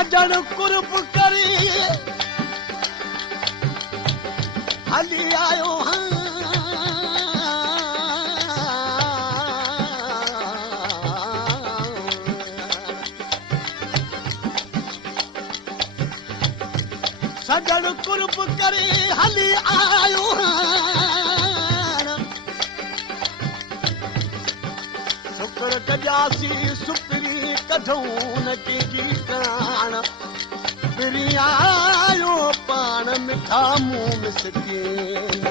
सजण कुर्ब करी हली आयो हाँ सजण कुर्ब करी हली आयो हाँ शुक्र कजासी सुपरी कढूं न कंहिंजी कान फिरी आयो पाण मिठा मुंह मिसकीन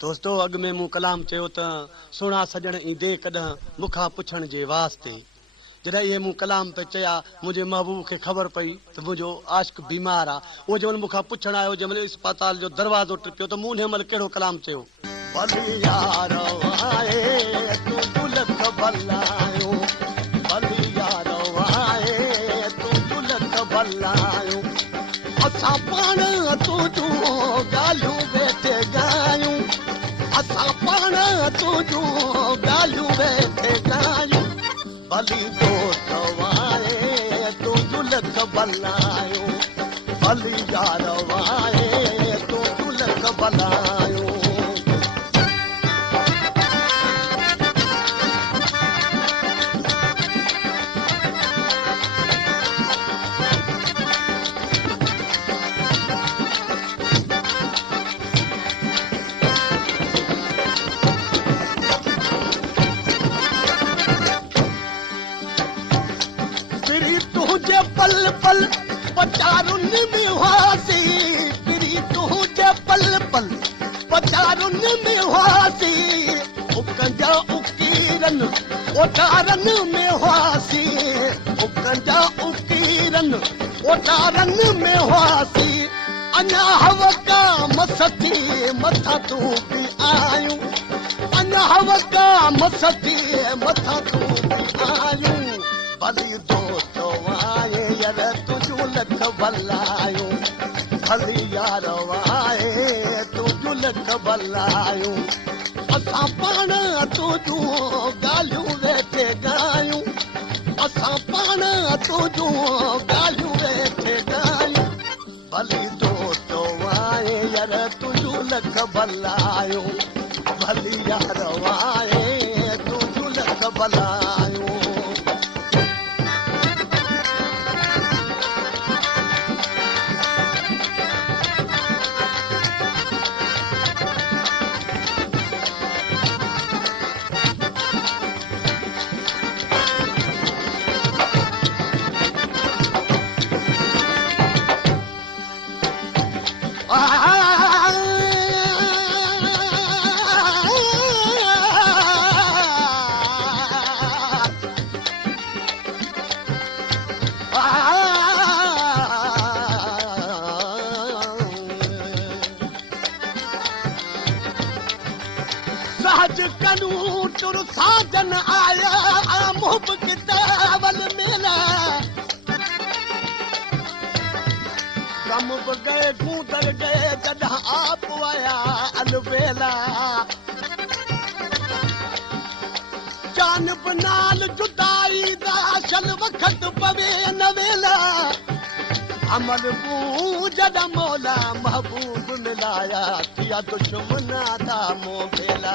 दोस्तो अॻ में मूं कलाम चयो त सुहिणा सॼण ईंदे कॾहिं मूंखां पुछण जे वास्ते जॾहिं इहे मूं कलाम पे चया मुंहिंजे महबूब खे ख़बर पई त मुंहिंजो आशिक़ बीमार आहे उहो जंहिंमहिल मूंखां पुछण आयो जंहिंमहिल इस्पताल जो दरवाज़ो टिपियो त मूं उन महिल कहिड़ो कलाम चयो भली यार आए तूं दुलख भलायो भली यार आए तूं दुलख भलायो असां पाण तुंहिंजूं ॻाल्हियूं वेठे ॻायूं असां पाण तुंहिंजूं ॻाल्हियूं वेठे ॻायूं भली दोस्त आए तूं दुलख भलायो भली यार आए तूं दुलख भलायो पल पल पचारुन में हुआसी फिरी तुझे पल पल पचारुन में हुआसी उकंजा उकीरन ओटारन में हुआसी उकंजा उकीरन ओटारन में हुआसी अञा हवका मसती मथा तूं बि आयूं अञा हवका मसती मथा तूं बि आयूं भली दोस्त आए यार तुझू लख भलायो भली यार आए तुझू लख भलायो असां पाण तुझू ॻाल्हियूं वेठे ॻायूं असां पाण तुझू ॻाल्हियूं वेठे ॻायूं भली दोस्त आए यार तुझू लख भलायो भली यार आए तुझू लख भलायो सहज कनू तुर साजन आया मुहब किताबल मेला कम ब गए गूंदर गए जॾहिं आप आया अलवेला जानब नाल जुदाई दा शल वखत पवे नवेला अमल बू जॾहिं मौला महबूब मिलाया थिया दुश्मना दा मोह भेला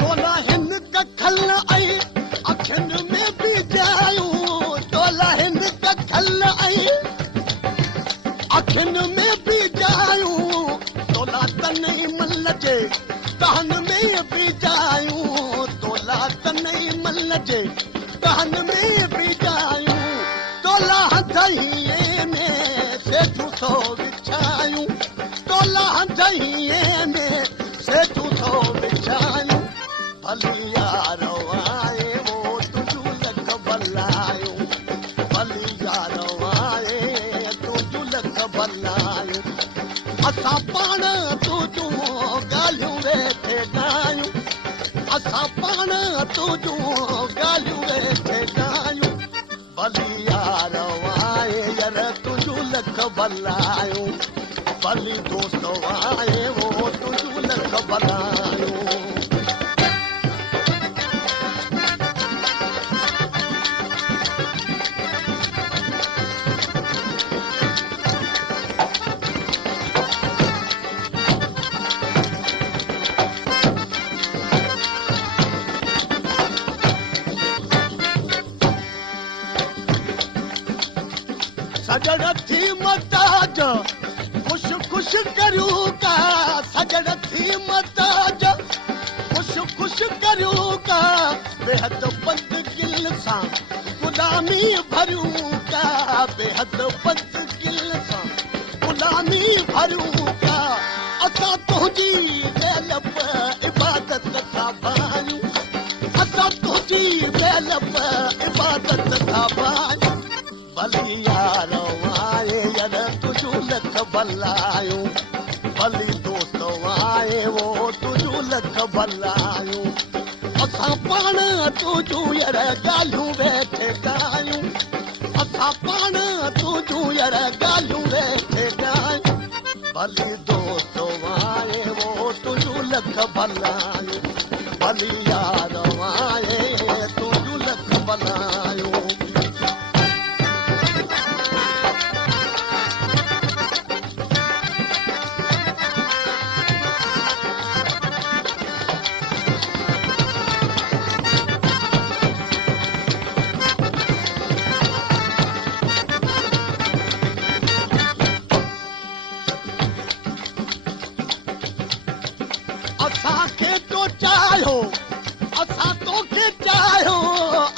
तोला हिन कखल आई अखियुनि में बि जायूं तोला हिन कखल आई अखियुनि में बि जायूं तोला तनई मल जे कहन में बि जायूं तोला तनई मल जे कहन में बि जायूं तोला हथईअ में सेठू थो विछायूं तोला हथईअ में सेठू थो विछायूं भली यार आए वो तुझू लख भलायो भली यार आए तुझू लख भलायो असां पाण तुझू ॻाल्हियूं वेठे ॻायूं असां पाण तुझू ॻाल्हियूं वेठे ॻायूं भली यार आए यार तुझू लख भलायो भली दोस्त आए वो तुझू लख भलायो सजण थी मताज खुश खुश करूं का सजण थी मताज खुश खुश करूं का बेहद बंद दिल सां गुलामी भरूं का बेहद बंद दिल सां गुलामी भरूं का असां तुंहिंजी बेलब इबादत था भायूं असां तुंहिंजी बेलब इबादत था भायूं भली यार आए यार तुझू लख भलायूं भली दोस्त आए वो तुझू लख भलायूं असां पाण तुझू यार ॻाल्हियूं वेठे ॻायूं असां पाण तुझू यार ॻाल्हियूं वेठे ॻायूं भली दोस्त आए वो तुझू लख भलायूं भली यार आए तुझू लख भलायूं असांखे तो चाहियो असां तोखे चाहियो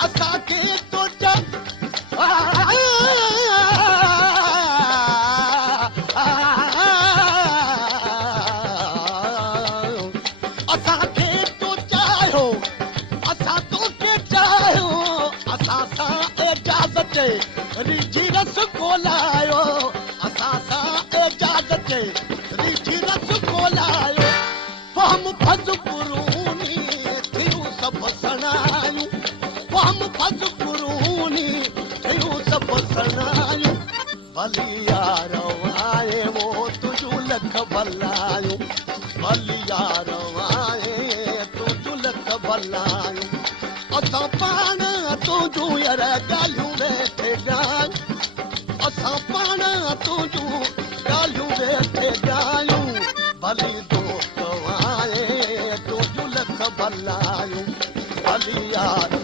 असांखे तो असांखे तो चाहियो असां तोखे चाहियो असां सां इजाज़त रिझी रस ॻोल्हायो असां सां इजाज़त रिझी रस ॻोल्हायो हम फज कुरूनी थियूं सभु सनायूं हम फज कुरूनी थियूं सभु सनायूं भली यार आए वो तुझू लख भलायूं भली यार आए तुझू लख भलायूं असां पाण तुझू यार ॻाल्हियूं वेठे ॻायूं असां पाण तुझू ॻाल्हियूं वेठे ॻायूं भली दोस्त आए तुझू लख भलायूं भली यार